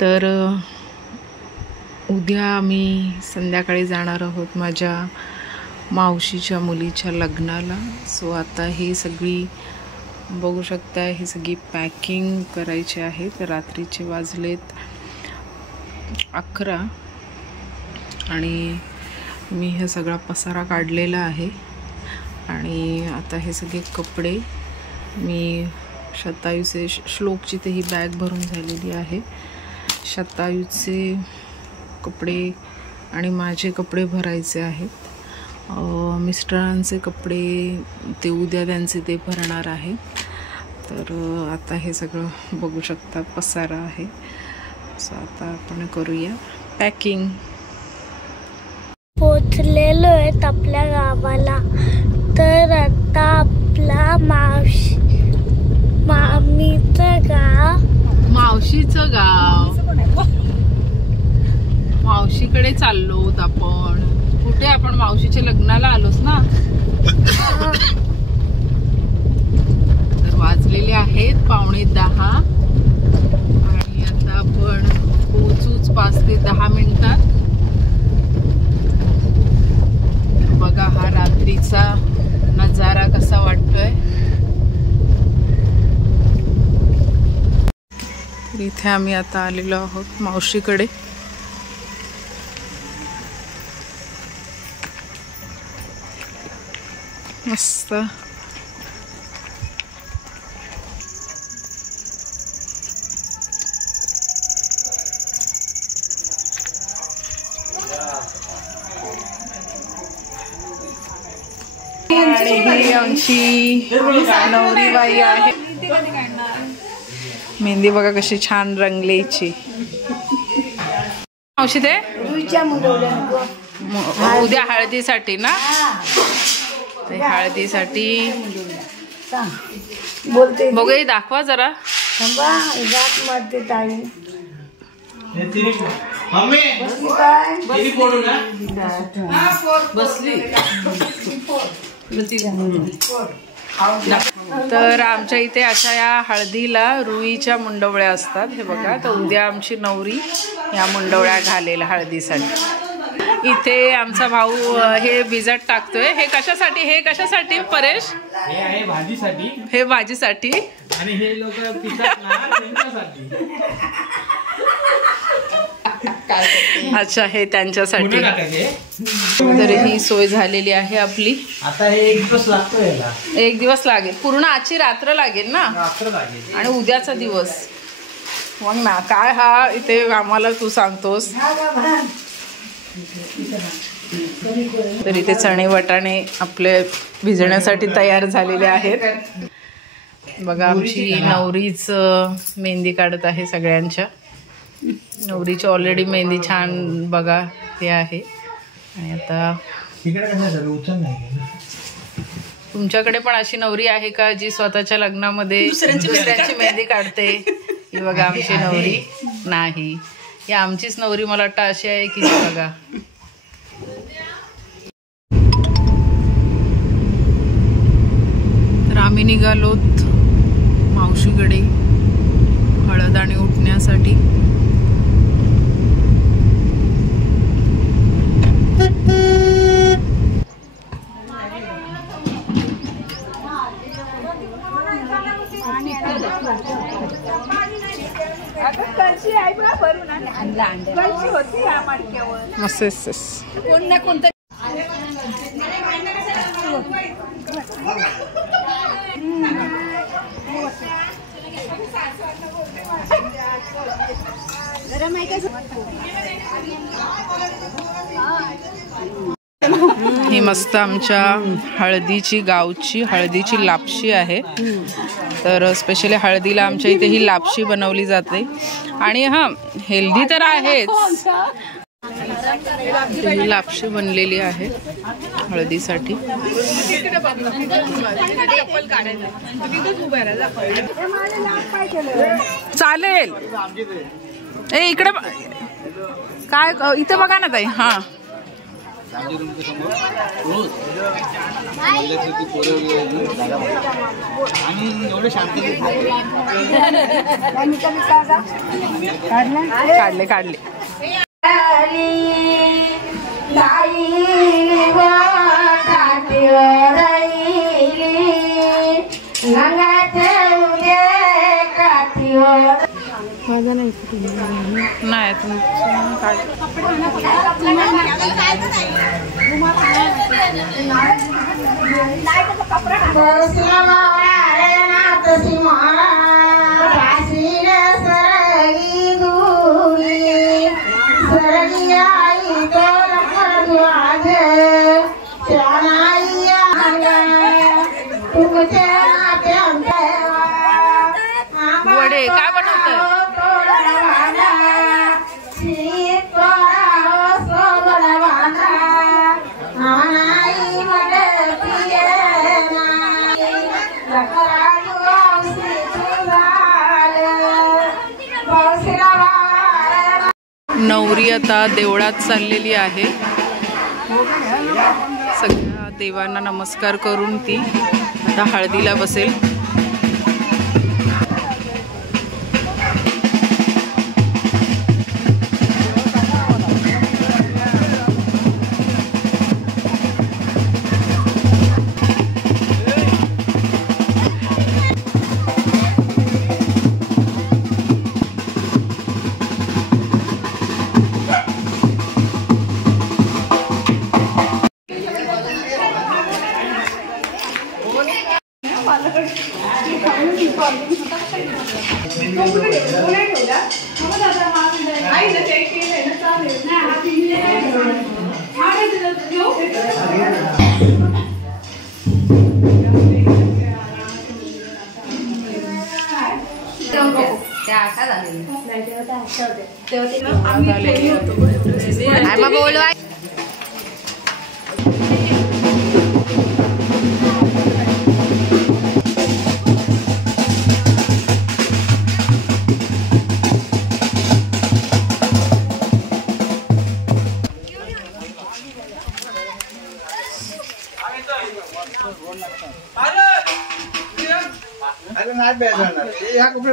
तर उद्या आम्ही संध्याकाळी जाणार आहोत माझ्या मावशीच्या मुलीच्या लग्नाला. सो आता ही सगळी बघू शकता, ही सगळी पॅकिंग करायची आहे. तर रात्रीचे वाजलेत 11 आणि मी हे सगळा पसारा काढलेला आहे. आणि आता हे सगळे कपडे मी शतायूचे श्लोकची तर ही बॅग भरून झालेली आहे. शतायूचे कपडे आणि माझे कपडे भरायचे आहेत. मिस्टरांचे कपडे ते उद्या त्यांचे ते भरणार आहे. तर आता हे सगळं बघू शकता पसारा आहे. सो आता आपण करूया पॅकिंग. पोचलेलो आहेत आपल्या गावाला. तर आता आपला मावशीचं गाव मावशीकडे चाललो आपण. कुठे आपण मावशीच्या लग्नाला आलोच ना. तर वाजलेले आहेत 9:45 आणि आता आपण पोहोचूच 5 ते 10 मिनिटात. बघा हा रात्रीचा नजारा कसा वाटतोय. तर इथे आम्ही आता आलेलो आहोत मावशीकडे. मस्त आणि ही आमची नवरीबाई आहे. मेहंदी बघा कशी छान रंगलेची. मावशी ते उद्या हळदीसाठी ना. हळदीसाठी बघू दाखवा जरा. तर आमच्या इथे अशा या हळदीला रुईच्या मुंडवळ्या असतात. हे बघा, तर उद्या आमची नवरी या मुंडवळ्या घालेल हळदीसाठी. इथे आमचा भाऊ हे भिजत टाकतोय. हे कशासाठी परेश? हे आहे भाजीसाठी. हे भाजीसाठी आणि हे लोक पितात ना त्यांच्यासाठी. अच्छा, हे त्यांच्यासाठी. तर ही सोय झालेली आहे आपली. आता हे 1 दिवस लागतो याला. 1 दिवस लागेल. पूर्ण आजची रात्र लागेल ना. रात्र लागेल आणि उद्याचा दिवस. मग ना काय हा इथे आम्हाला तू सांगतोस. तर इथे चणे वाटाणे आपले भिजण्यासाठी तयार झालेले आहेत. बघा आमची नवरीच मेहंदी काढत आहे सगळ्यांच्या. नवरीची ऑलरेडी मेहंदी छान बघा ते आहे. आणि आता तुमच्याकडे पण अशी नवरी आहे का जी स्वतःच्या लग्नामध्ये दुसऱ्यांची मेहंदी काढते? ही बघा आमची नवरी नाही. ही आमचीच नवरी मला वाटतं अशी आहे की बघा. तर आम्ही निघालोत मावशीकडे हळद आणि उठण्यासाठी. मस्त ही मस्त आमच्या हळदीची गावची हळदीची लापशी आहे. तर स्पेशली हळदीला आमच्या इथे ही लापशी बनवली जाते. आणि हां, हेल्दी तर आहेच. ही लापशी बनलेली आहे हळदीसाठी. चालेल. इकडे काय इथे बघा ना ताई. हां आणि एवढे शांती काढले काढले. नाही तुमचं काढ. वडे काय बनवतोय? नवरी आता देवळात चाललेली आहे. सगळ्या देवांना नमस्कार करून ती आता हळदीला बसेल.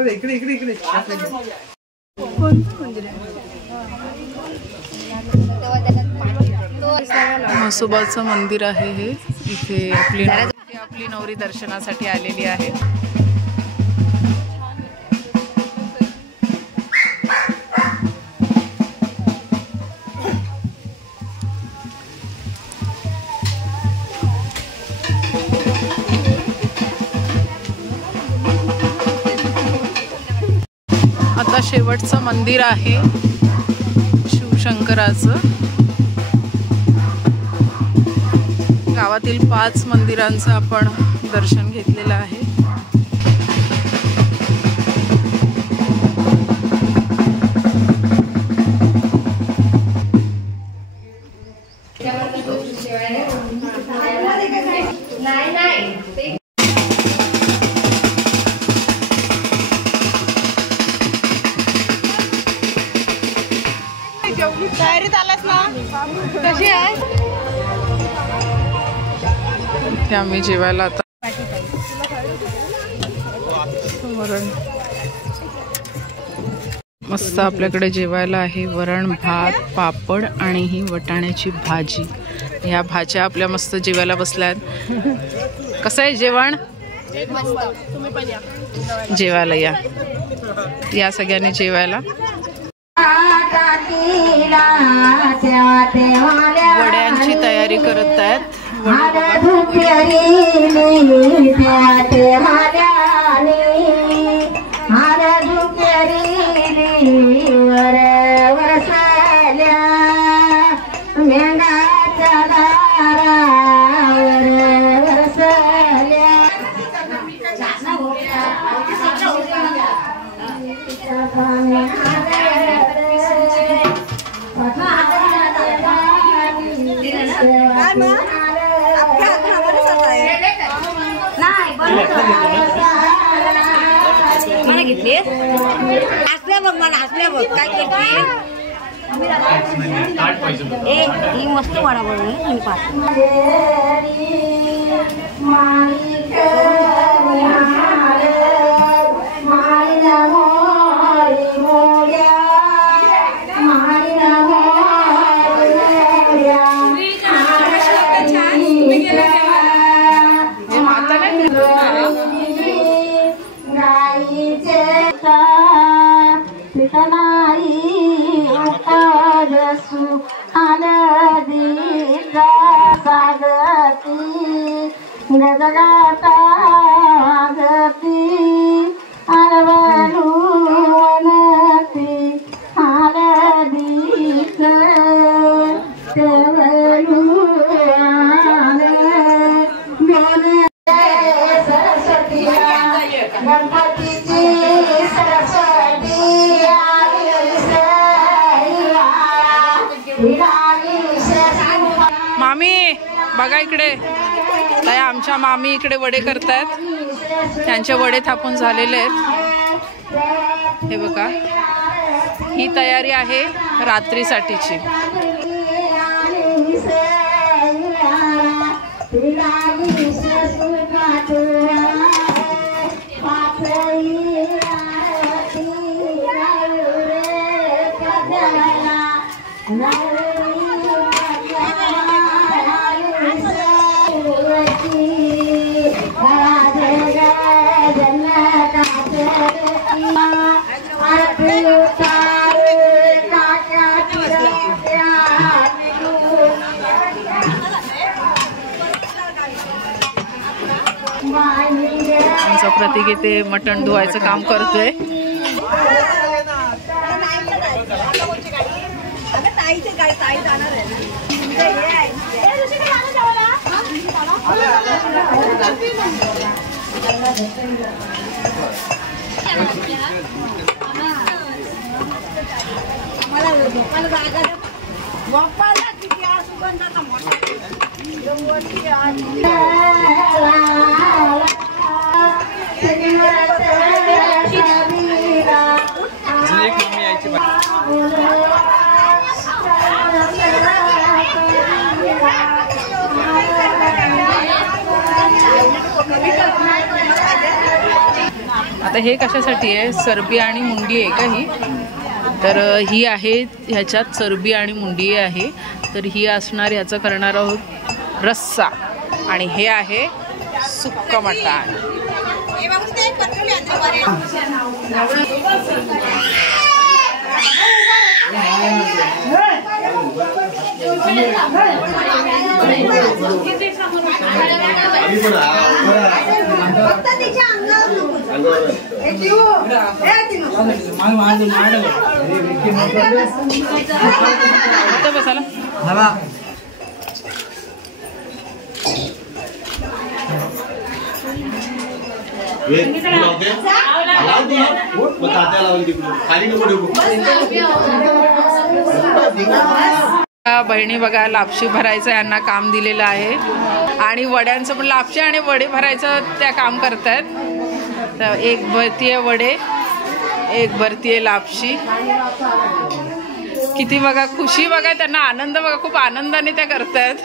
इकडे इकडे इकडे म्हसोबाचं मंदिर आहे हे. इथे आपली नवरी दर्शनासाठी आलेली आहे. आता शेवटचं मंदिर आहे शिवशंकराचं. गावातील 5 मंदिरांचं आपण दर्शन घेतलेलं आहे. तयारीत आलास ना? कशी आहे? इथे आम्ही जेवायला आता वरण मस्त आपल्याकडे जेवायला आहे. वरण भात पापड आणि ही वटाण्याची भाजी. ह्या भाज्या आपल्या मस्त जेवायला बसल्यात. कसं आहे जेवण? जेवायला या सगळ्यांनी जेवायला. वड्यांची तयारी करत आहेत. मला घेतली असल्या बघ, मला असल्या बघ काय करते. ही मस्त वडा बनवली मामी बघा इकडे, ताई आमच्या मामी इकडे वडे करतायत. त्यांचे वडे थापून झालेले आहेत. हे बघा, ही तयारी आहे रात्रीसाठीची. आमचा प्रतीक इथे मटण धुवायचं काम करतोय. आता हे कशासाठी आहे? चरबी आणि मुंडी आहे का ही? तर ही आहे, ह्याच्यात चरबी आणि मुंडी आहे. तर ही असणार, ह्याचं करणार आहोत रस्सा. आणि हे आहे सुक्क मटण. बसाला बहिणी बघा, लापशी भरायचं यांना काम दिलेलं आहे. आणि वड्यांचं पण, लापशी आणि वडे भरायचं त्या काम करतायत. तर एक भरतीये वडे, एक भरतीये लापशी. किती बघा खुशी, बघा त्यांना आनंद, बघा खूप आनंदाने त्या करतायत.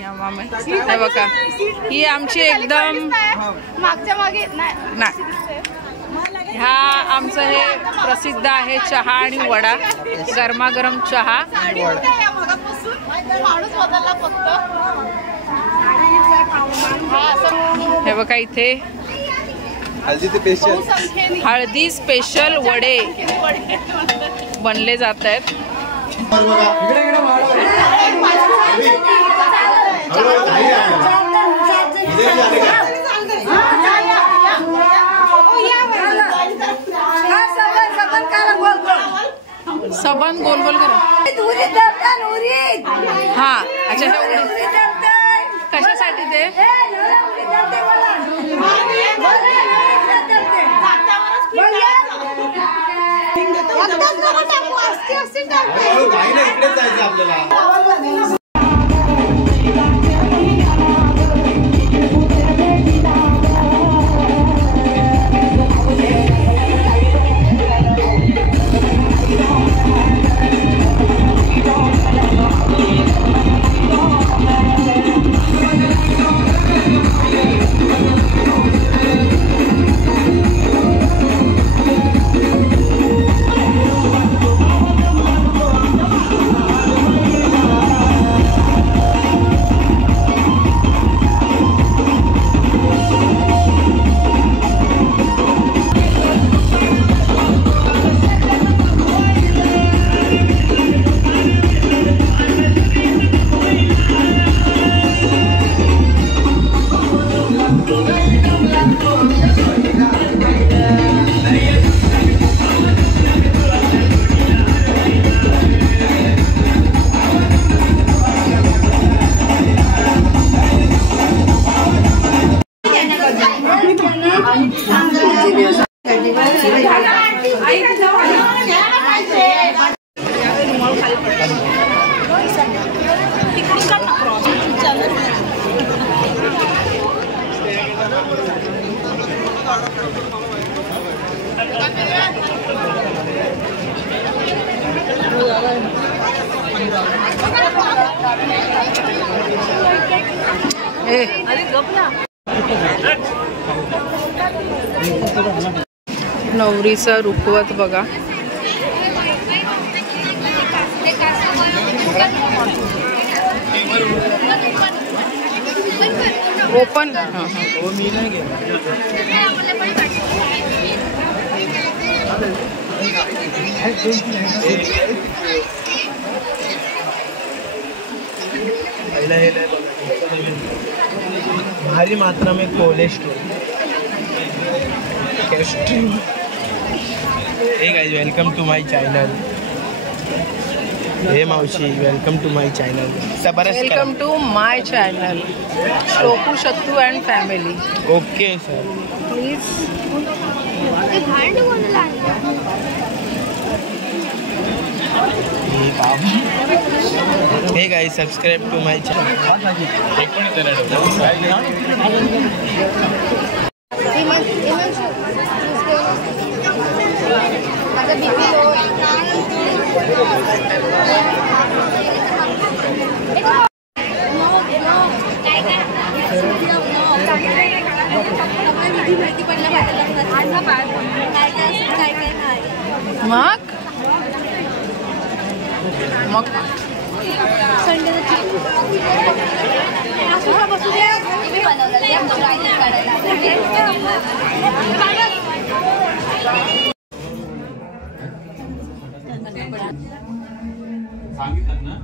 या मामा हे बघा, ही आमची एकदम मागच्या मागे नाही, ह्या आमचं हे प्रसिद्ध आहे चहा आणि वडा. गरमागरम चहा. हे बघा इथे हळदी स्पेशल वडे बनले जात आहेत. सबन गोल गोल करा. हा अच्छा, कशासाठी ते? नवरीचा रुखवत बघा. ओपन भारी मात्रा में cholesterol. Hey guys, welcome to my channel. Hey मावशी, welcome to my channel. Welcome to my channel श्लोकू शत्रू and family. Okay sir, please. Hey guys, subscribe to my channel. मग सांगितलं ना.